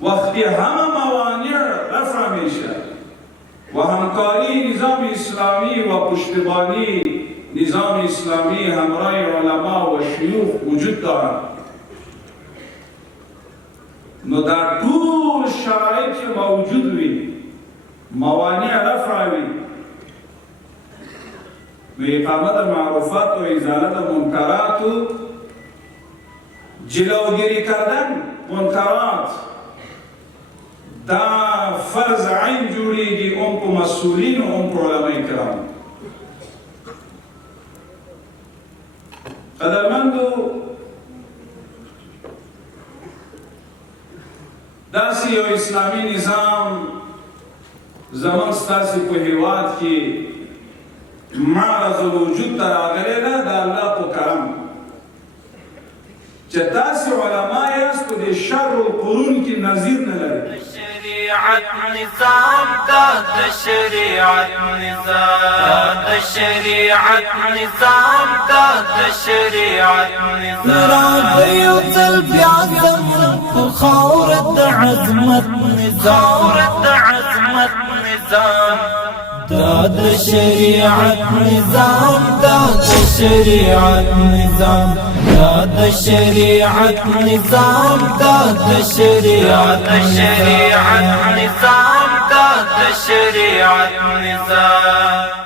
وقتی همه موانع رفع میشه و همکاری نظام اسلامی و پشتیبانی نظام اسلامی همراه علما و شیوخ وجود دارد، نو در طول شرایط موجود وی، موانع رفع وی، نو اقامت معروفات و ازالت منکرات و جلوگیری کردن منکرات دا فرض عین جوړیږي اون په مسئولین و اون په علماء کرام. قدرمندو، داسې یو اسلامي نظام زموږ ستاسې په هېواد کې معرض الوجود ته راغلی ده د الله په کرم، چې تاسې علما یاست په دې شر القرون کې نظیر نه لري. شریعت نظام دا د شریعت نظام، د شریعت نظام دا د شریعت نظام. راغیو تل بیا زمون په خاوره د عظمت نظام، د عظمت نظام. دا د شریعت نظام، دا د شریعت نظام، دا د شریعت نظام، دا د شریعت نظام، دا د شریعت نظام.